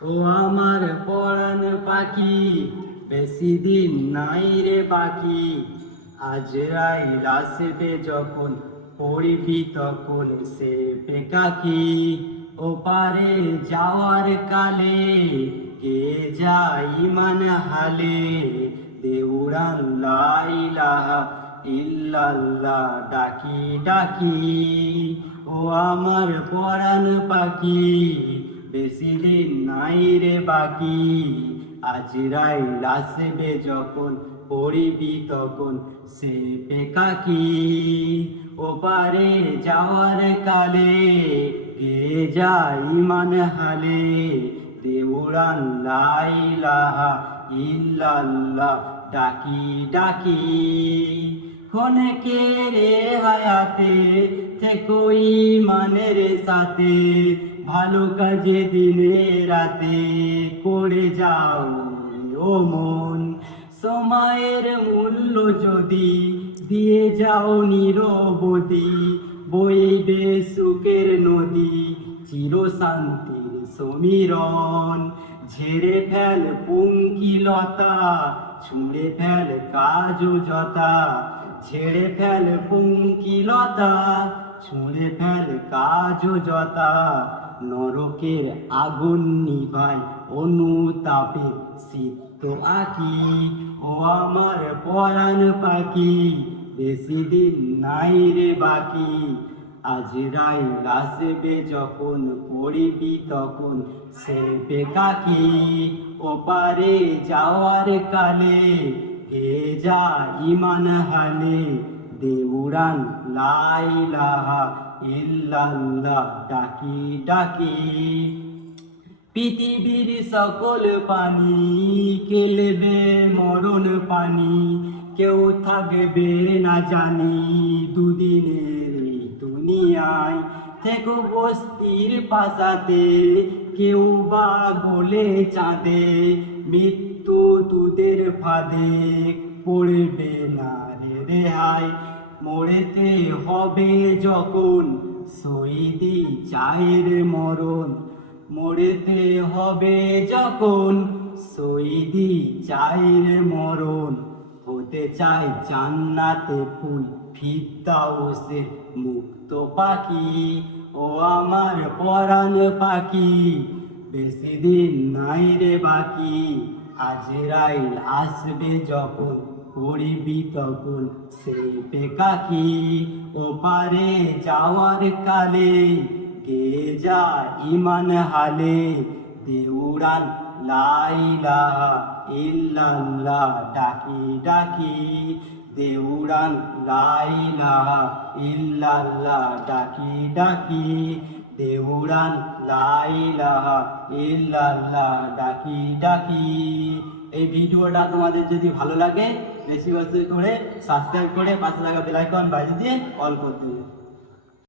ও আমার পরাণ পাখি, বেশি দিন নাই রে বাকি। আজরাইল আসবে যখন, পড়বি তখন সে পেকাকি। ও পারে যাওয়ার কালে, কে যাই মান হালে। দেউড়ান লা ইলাহা ইল্লাল্লাহ ডাকি ডাকি। ও আমার পরাণ পাখি, বেশি দিন নাই রে বাকি। আজরাইল আসবে যখন, পড়িবি তখন সে পেকাকি। ওপারে যাওয়ার কালে, কে যাই মান হালে। দেউড়ান লা ইলাহা ইল্লাল্লাহ ডাকি ডাকি। ক্ষণেকে রে হায়াতে থেকোই মানের সাথে, ভালো কাজে দিনে রাতে করে যাও ও মন। সময়ের মূল্য যদি দিয়ে যাও নিরবধি, বইবে সুখের নদী চির শান্তির সমীরণ। ঝেড়ে ফেল পঙ্কিলতা, ছুঁড়ে ফেল কাজ জতা। ঝেড়ে ফেল পঙ্কিলতা, ছুঁড়ে ফেল কাজ জতা। নরকের আগুন নিভাই অনুতাপে সিদ্ধ আঁকি। ও আমার পরাণ পাখি, বেশি দিন নাই রে বাকি। আজরাইল আসবে যখন, পড়িবি তখন সে পেকাকি। ওপারে যাওয়ার কালে, কে যা ইমান হালে। দেউড়ান লা ইলাহা ইল্লাল্লাহ ডাকি ডাকি। পৃথিবীর সকল পানি খেলবে মরণ পানি, কেউ থাকবে না জানি দুদিনের এই দুনিয়ায়। থেকো বস্তির পাশাতে, কেউ বা গোলে চাঁদে। মৃত্যু দুধের ফাঁদে, পড়বে না রে রেহাই। মরেতে হবে যখন, শহীদি চায়ের মরণ। মরেতে হবে যখন, শহীদি চায়ের মরণ। হতে চাই জান্নাতে ফুল, ফিরদাউসে মুক্ত পাখি। ও আমার পরাণ পাখি, বেশি দিন নাই রে বাকি। আজরাইল আসবে যখন, পড়িবি তখন সে পেকাকি। ওপারে যাওয়ার কালে, কে যা ইমান হালে। দেউড়ান লা ইলাহা ইল্লাল্লাহ ডাকি ডাকি। দেউড়ান লা ইলাহা ইল্লাল্লাহ ডাকি ডাকি। দেউড়ান লা ইলাহা ইল্লাল্লাহ ডাকি ডাকি। এই ভিডিওটা তোমাদের যদি ভালো লাগে, বেশি বেশি করে সাবস্ক্রাইব করে পাশে থাকা বেল আইকন বাজিয়ে দিয়ে অল করে দেবে।